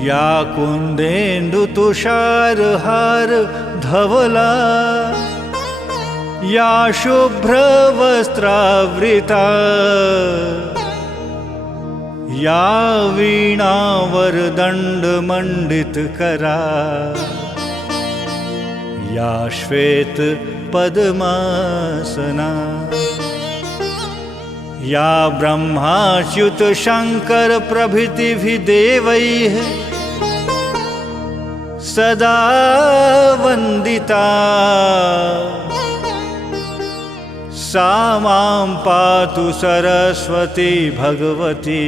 या कुंदेन्दु तुषारहार धवला या शुभ्रवस्त्रावृता या वीणावरदण्डमण्डितकरा या श्वेत पद्मासना या ब्रह्माच्युत शंकर प्रभृतिभिः देवैः सदा वंदिता सा मां पातु सरस्वती भगवती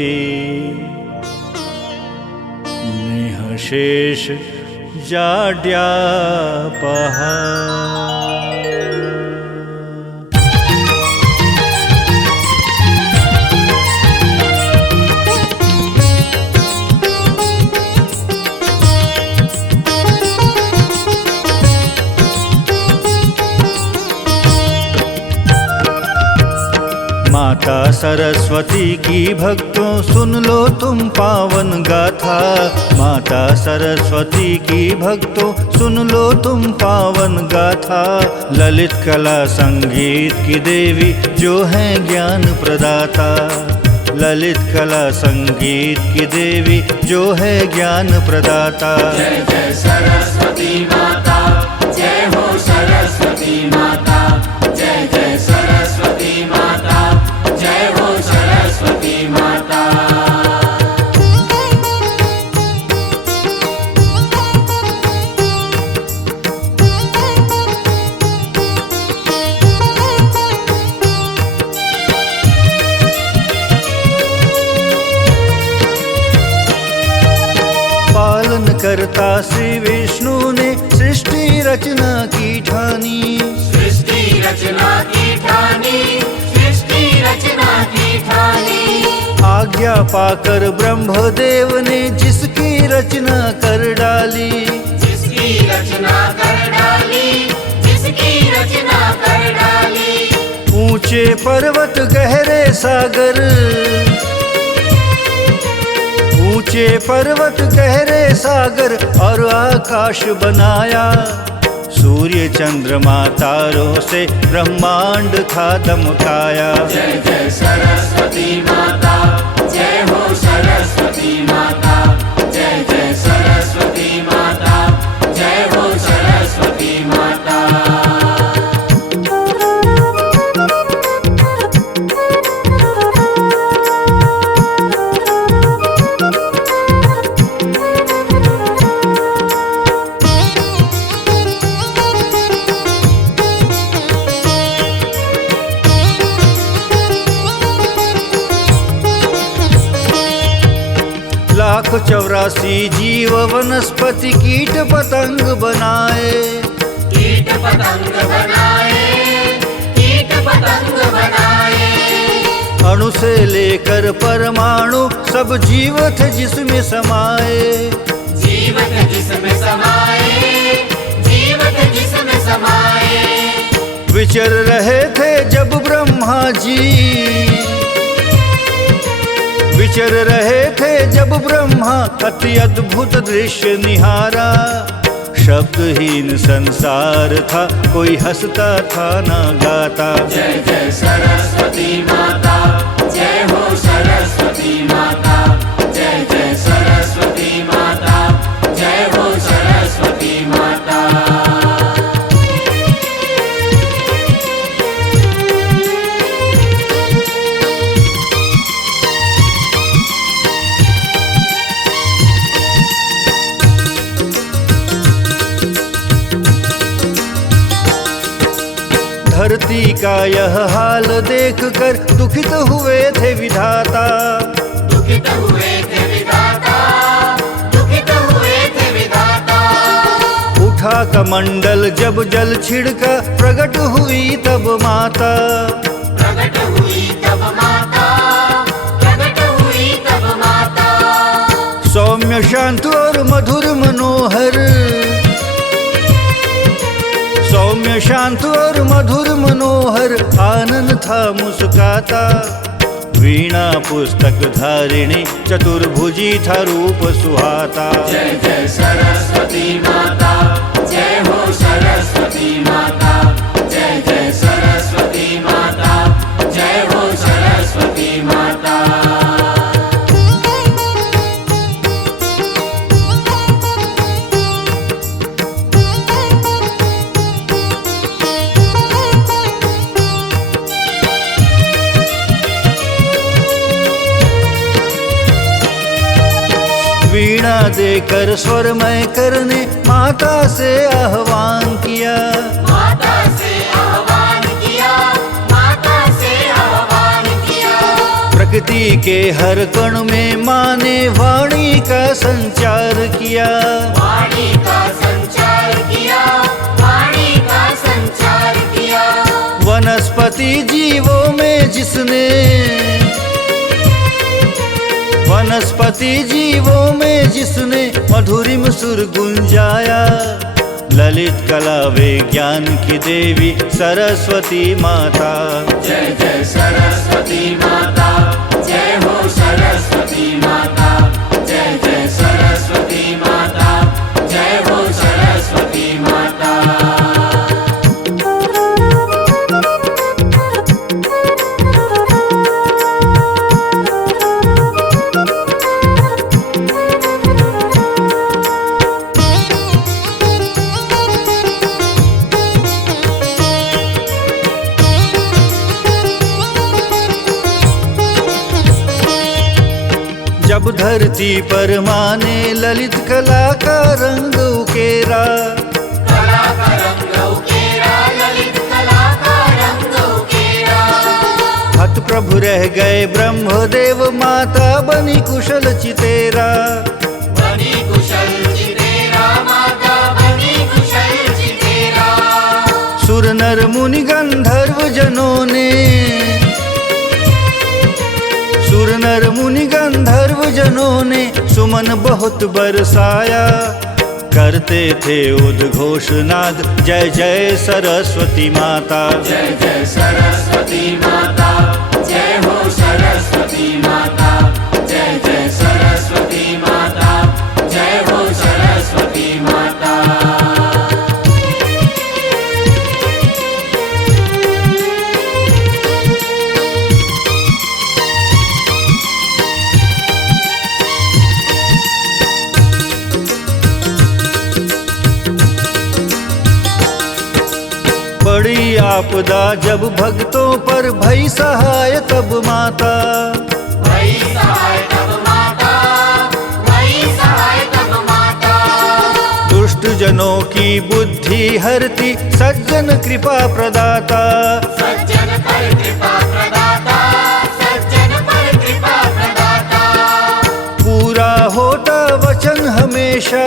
निःशेष जाड्यापहा। माता सरस्वती की भक्तों सुन लो तुम पावन गाथा। माता सरस्वती की भक्तों सुन लो तुम पावन गाथा। ललित कला संगीत की देवी जो है ज्ञान प्रदाता। ललित कला संगीत की देवी जो है ज्ञान प्रदाता। जय जय सरस्वती माता, जय हो सरस्वती माता। जय जय सरस्वती माता, जय हो सरस्वती माता। पालन करता श्री विष्णु ने सृष्टि रचना की ठानी। सृष्टि रचना की ठानी, सृष्टि रचना की ठानी। आज्ञा पाकर ब्रह्मदेव ने जिसकी रचना कर डाली। जिसकी रचना कर डाली, जिसकी रचना कर डाली। ऊंचे पर्वत गहरे सागर, ऊंचे पर्वत गहरे सागर और आकाश बनाया। सूर्य चंद्रमा तारों से ब्रह्मांड था दमकाया। जय जय सरस्वती माता, जय हो सरस्वती माता। जय जय सरस्वती माता, जय हो सरस्वती माता। लाख 84 जीव वनस्पति कीट पतंग बनाए। कीट पतंग बनाए, कीट पतंग बनाए। अणु से लेकर परमाणु सब जीव थे जिसमें समाए। जीव थे जिसमें समाए, जीव थे जिसमें समाए। विचर रहे थे जब ब्रह्मा जी, विचर रहे थे जब ब्रह्मा अति अद्भुत दृश्य निहारा। शब्दहीन संसार था कोई हंसता था ना गाता। जय जय सरस्वती माता, जय हो सरस्वती माता। जय जय सरस्वती माता, जय हो सरस्वती माता। धरती का यह हाल देखकर दुखित हुए थे विधाता। दुखित हुए थे विधाता, दुखित हुए थे विधाता। उठा कमंडल जब जल छिड़का प्रकट हुई तब माता। प्रकट हुई तब माता, प्रकट हुई तब माता। सौम्य शांत और मधुर मनोहर, सौम्य शांत और मधुर मनोहर आनंद था मुस्काता। वीणा पुस्तक धारिणी चतुर्भुजी था रूप सुहाता। जय जय सरस्वती माता, जय हो सरस्वती माता, जय जय सरस्वती माता, जय हो सरस्वती माता। वीणा देकर स्वरमय करने माता से आह्वान किया। माता से आह्वान किया, माता से आह्वान किया। प्रकृति के हर कण में माँ ने वाणी का संचार किया। वाणी का संचार किया, वाणी का संचार किया। वनस्पति जीवों में जिसने, वनस्पति जीवों में जिसने मधुरिम सुर गुंजाया। ललित कला विज्ञान की देवी सरस्वती माता। जय जय सरस्वती माता, जय हो सरस्वती माता, जय जय सरस्वती माता, जय हो सरस्वती माता। जब धरती पर माँ ने ललित कला का रंग उकेरा। कला का रंग उकेरा, ललित कला का रंग उकेरा। हत प्रभु रह गए ब्रह्मदेव, माता बनी कुशल चितेरा। बनी कुशल चितेरा, माता बनी कुशल चितेरा। सुर नर मुनि गंधर्व जनों ने, सुर नर मुनि गंधर्व जनों ने सुमन बहुत बरसाया। करते थे उद्घोष नाद, जय जय सरस्वती माता। जय जय सरस्वती माता, जय हो सरस्वती माता, जय जय सरस्वती माता, जय हो सरस्वती माता। बड़ी आपदा जब भक्तों पर भई सहाय तब माता। वही सहाय तब माता, वही सहाय तब माता। दुष्ट जनों की बुद्धि हरती, सज्जन कृपा प्रदाता। सज्जन पर कृपा प्रदाता, सज्जन पर कृपा प्रदाता। पूरा होता वचन हमेशा,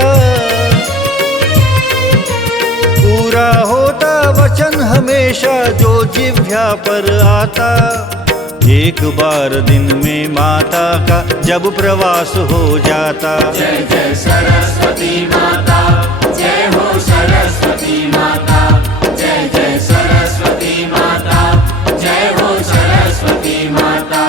पूरा होता वचन हमेशा जो जिह्वा पर आता। एक बार दिन में माता का जब प्रवास हो जाता। जय जय सरस्वती माता, जय हो सरस्वती माता, जय जय सरस्वती माता, जय हो सरस्वती माता।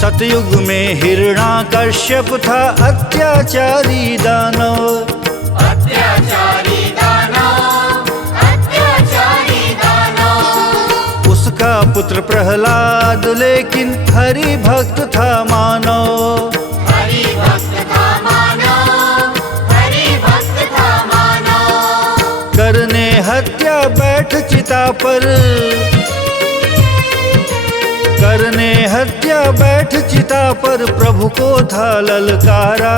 सतयुग में हिरण्याकश्यप था अत्याचारी दानव। अत्याचारी दानव, अत्याचारी दानव। उसका पुत्र प्रहलाद लेकिन हरि भक्त था मानव। हरि भक्त था मानव, हरि भक्त था मानव। करने हत्या बैठ चिता पर, करने हत्या बैठ चिता पर प्रभु को था ललकारा।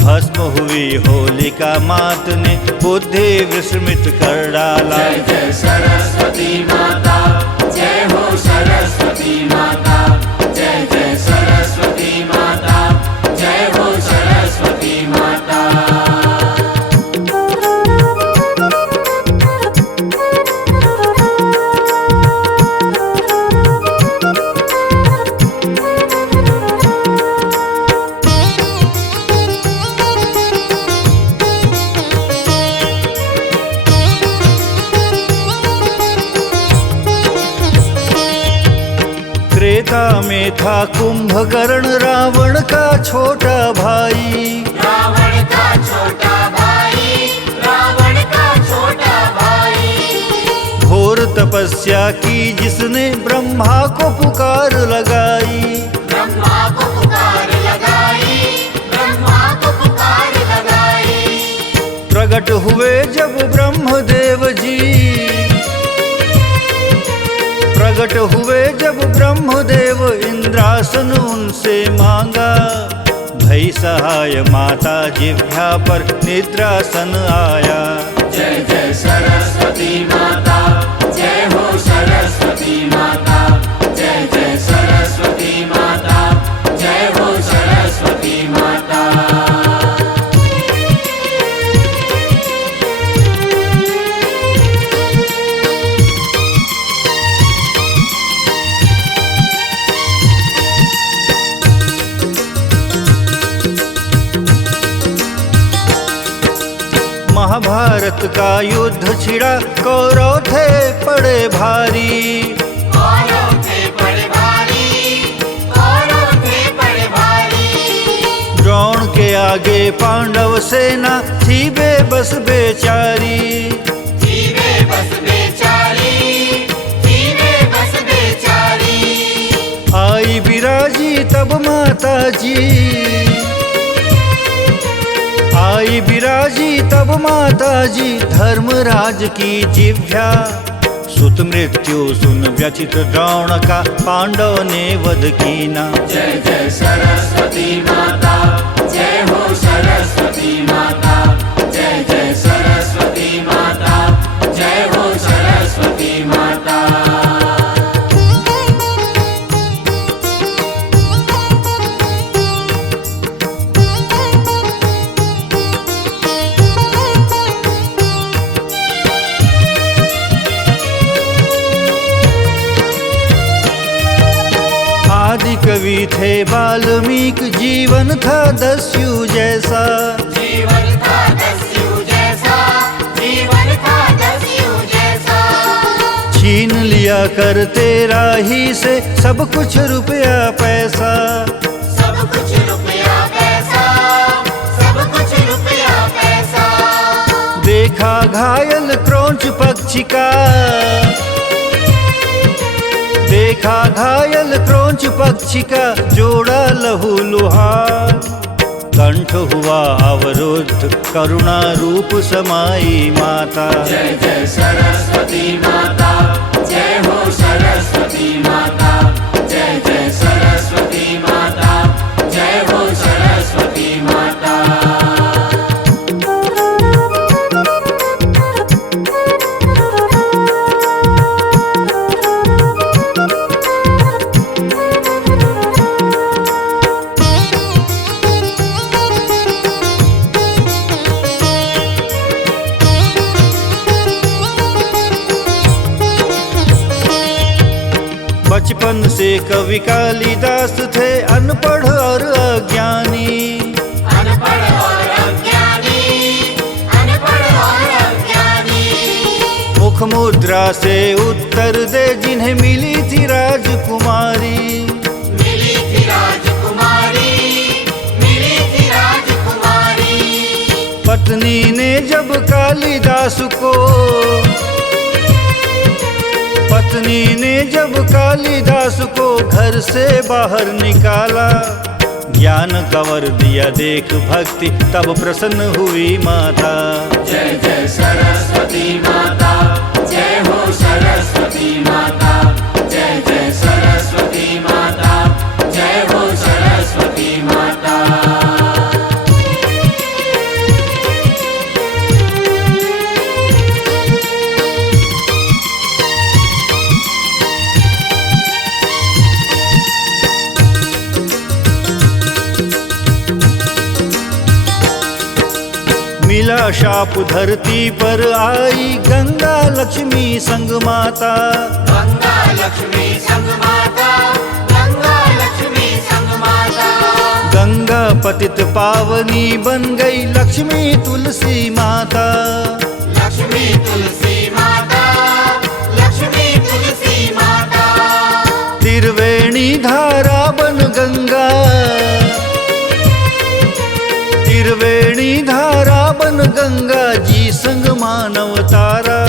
भस्म हुई होलिका मात ने बुद्धि विस्मृत कर डाला। जय जय सरस्वती माता, जय हो सरस्वती माता, जय जय सरस्वती माता, जय हो सरस्वती माता। त्रेता में था कुंभकर्ण रावण का छोटा भाई। रावण का छोटा भाई, रावण का छोटा भाई। घोर तपस्या की जिसने ब्रह्मा को पुकार लगाई। ब्रह्मा को पुकार लगाई, ब्रह्मा को पुकार लगाई। प्रकट हुए जब ब्रह्मदेव जी, प्रकट हुए जब ब्रह्मदेव इंद्रासन उनसे मांगा। भई सहाय माता जिह्वा पर निद्रासन आया। जय जय सरस्वती माता, जय हो सरस्वती माता। जय जय सरस्वती माता, जय हो सरस्वती माता। महाभारत का युद्ध छिड़ा, कौरव थे पड़े भारी। कौरव थे बड़े भारी, कौरव थे बड़े भारी। द्रोण के आगे पांडव सेना थी बेबस बेचारी। थी बेबस बेचारी, थी बेबस बेचारी। आई बिराजी तब माता जी, आई बिराजी तब माता जी धर्मराज की जिह्वा। सुत मृत्यु सुन व्यथित द्रोण का पांडव ने वध कीना। जय जय सरस्वती माता, जय हो सरस्वती माता। जय जय सरस्वती माता, जय हो सरस्वती माता। आदि कवि थे वाल्मीकि, जीवन था दस्यु जैसा। जीवन था दस्यु जैसा, जीवन था दस्यु जैसा। छीन लिया कर तेरा ही से सब कुछ रुपया पैसा। सब कुछ रुपया पैसा, सब कुछ रुपया पैसा। देखा घायल क्रौंच पक्षी का, देखा घायल क्रौंच पक्षी का जोड़ा लहू लुहार। कंठ हुआ अवरुद्ध करुणा रूप समाई माता। जय जय सरस्वती माता, जय हो सरस्वती माता। जय जय सरस्वती माता, जय हो सरस्वती माता। बचपन से कवि कालिदास थे अनपढ़ और अज्ञानी। अनपढ़ और अज्ञानी, अनपढ़ और अज्ञानी। मुख मुद्रा से उत्तर दे जिन्हें मिली थी राजकुमारी। मिली थी राजकुमारी, मिली थी राजकुमारी। पत्नी ने जब कालिदास को, पत्नी ने जब कालिदास को घर से बाहर निकाला। ज्ञान कवर दिया देख भक्ति तब प्रसन्न हुई माता। जय जय सरस्वती माता, जय हो सरस्वती माता। जय जय सरस्वती माता, जय हो सरस्वती माता। मिला शाप धरती पर आई गंगा लक्ष्मी संग माता। गंगा लक्ष्मी संग माता, गंगा लक्ष्मी संग माता। गंगा पतित पावनी बन गई लक्ष्मी तुलसी माता। लक्ष्मी तुलसी माता, लक्ष्मी तुलसी माता। त्रिवेणी धारा बन गंगा, त्रिवेणी धारा बन गंगा जी संग मानव तारा।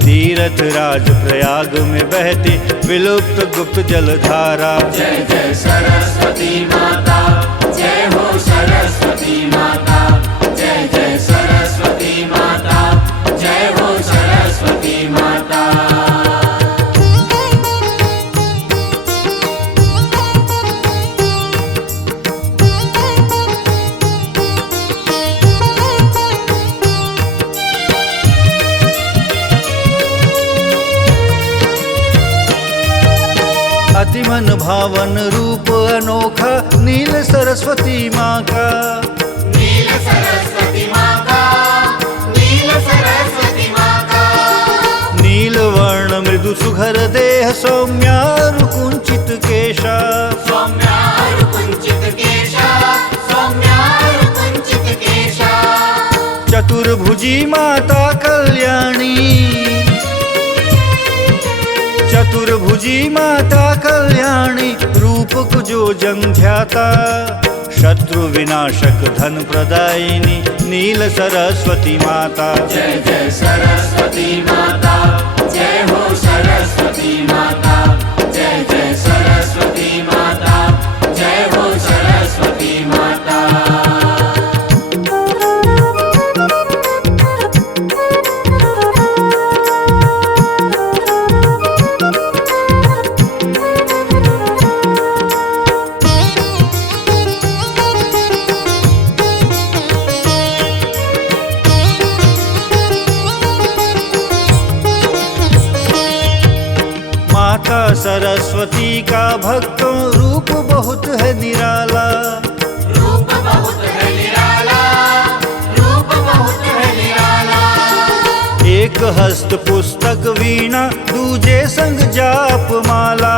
तीरथ राज प्रयाग में बहती विलुप्त गुप्त जलधारा। जय जय सरस्वती माता, जय हो सरस्वती माता, जय जय सरस्वती माता, जय हो सरस्वती माता। अति मन भावन रूप अनोखा नील सरस्वती माँ का। नील सरस्वती माँ का, नील सरस्वती माँ का। नील वर्ण मृदु सुघर देह सौम्यारु कुंचित केशा। सौम्यारु कुंचित केशा, सौम्यारु कुंचित केशा। चतुर्भुजी माता कल्याणी, चतुर्भुजी माता कल्याणी रूप को जो जन ध्याता। शत्रु विनाशक धन प्रदायिनी नील सरस्वती माता। जय जय सरस्वती माता, जय हो सरस्वती माता, जय जय सरस्वती माता, जय हो सरस्वती माता। माता सरस्वती का भक्तों रूप बहुत है निराला। रूप बहुत है निराला, रूप बहुत है निराला। एक हस्त पुस्तक वीणा दूजे संग जाप माला।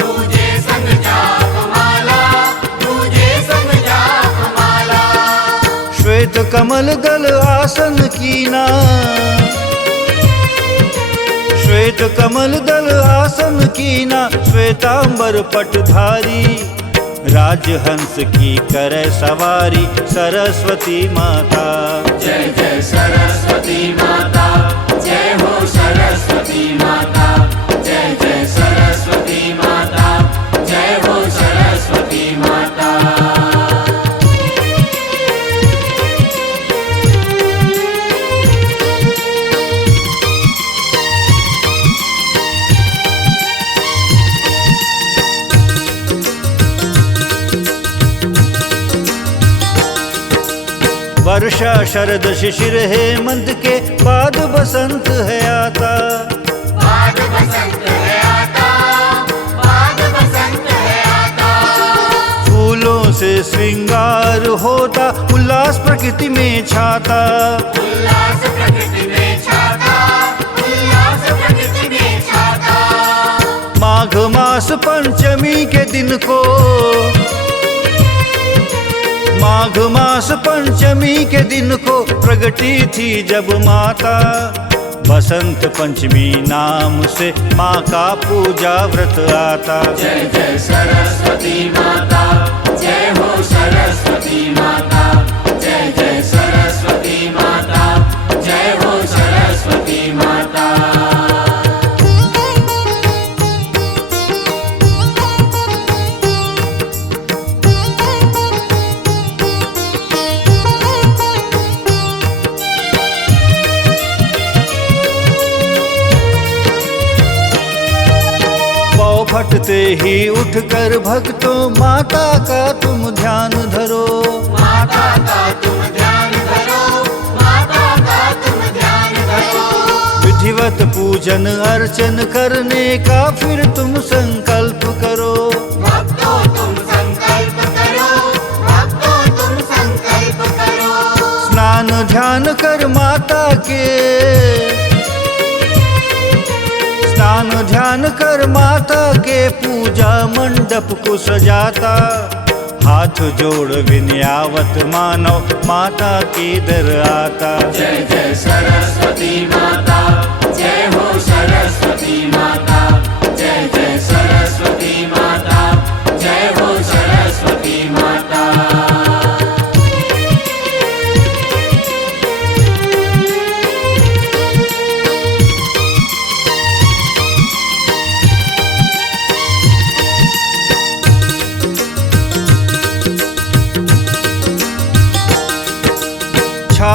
दूजे संग जाप माला, दूजे संग जाप माला। श्वेत कमल दल आसन कीना, श्वेत कमल दल आसन कीना। श्वेतांबर पटधारी राजहंस की करे सवारी सरस्वती माता। जय जय सरस्वती माता, जय हो सरस्वती माता, जय जय सरस्वती माता, जय हो सरस्वती माता। वर्षा शरद शिशिर हेमंत के बाद बसंत है आता। बाद बसंत है आता, बाद बसंत है आता। फूलों से श्रृंगार होता उल्लास प्रकृति में छाता। उल्लास प्रकृति में छाता, उल्लास प्रकृति में छाता। माघ मास पंचमी के दिन को, माघ मास पंचमी के दिन को प्रगटी थी जब माता। बसंत पंचमी नाम से माँ का पूजा व्रत आता। जय जय सरस्वती माता, जय हो सरस्वती माता, जय जय सरस्वती माता, जय हो सरस्वती माता। फटते ही उठकर भक्तों माता का तुम ध्यान धरो। माता का तुम ध्यान धरो, माता का तुम ध्यान धरो। विधिवत पूजन अर्चन करने का फिर तुम संकल्प करो। भक्तों तुम संकल्प करो, भक्तों तुम संकल्प करो। स्नान ध्यान कर माता के, स्नान ध्यान कर माता के पूजा मंडप को सजाता। हाथ जोड़ विनयावत मानव माता की दर आता। जय जय सरस्वती माता, जय हो सरस्वती माता, जय जय सरस्वती माता,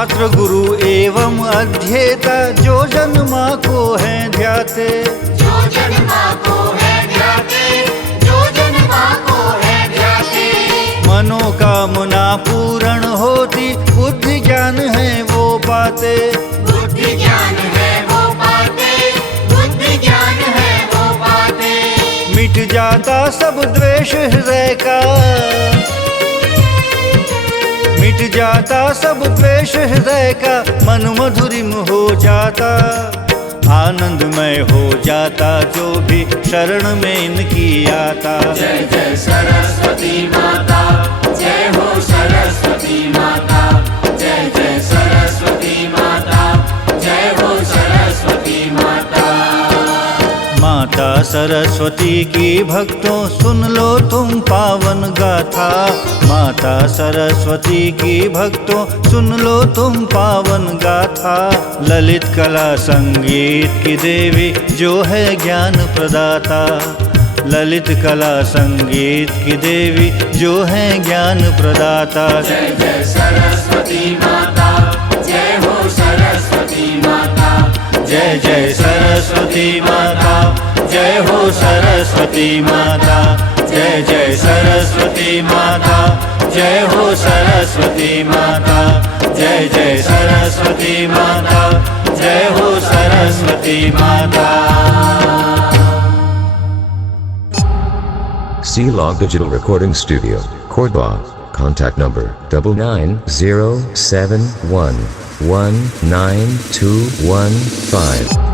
छात्र गुरु एवं अध्येता जो जन माँ को है ध्याते, जो जन माँ को है ध्याते, जो जन माँ को है ध्याते। मनोकामना पूर्ण होती बुद्धि ज्ञान है वो पाते, बुद्धि ज्ञान है वो पाते, बुद्धि ज्ञान है वो पाते। मिट जाता सब द्वेष हृदय का, मिट जाता सब द्वेष हृदय का, मन मधुरिम हो जाता, आनंदमय हो जाता जो भी शरण में इनकी आता। जय जय सरस्वती माता, जय हो सरस्वती माता, जय जय सरस्वती माता, जय हो सरस्वती माता। माता सरस्वती की भक्तों सुन लो तुम पावन गाथा, माता सरस्वती की भक्तों सुन लो तुम पावन गाथा। ललित कला संगीत की देवी जो है ज्ञान प्रदाता, ललित कला संगीत की देवी जो है ज्ञान प्रदाता। जय जय सरस्वती माता, जय हो सरस्वती माता, जय जय सरस्वती माता, जय हो सरस्वती माता, जय जय सरस्वती माता, जय हो सरस्वती माता, जय जय सरस्वती माता, जय हो सरस्वती माता। C-Log Digital Recording Studio, Cordoba. Contact number 9907119215.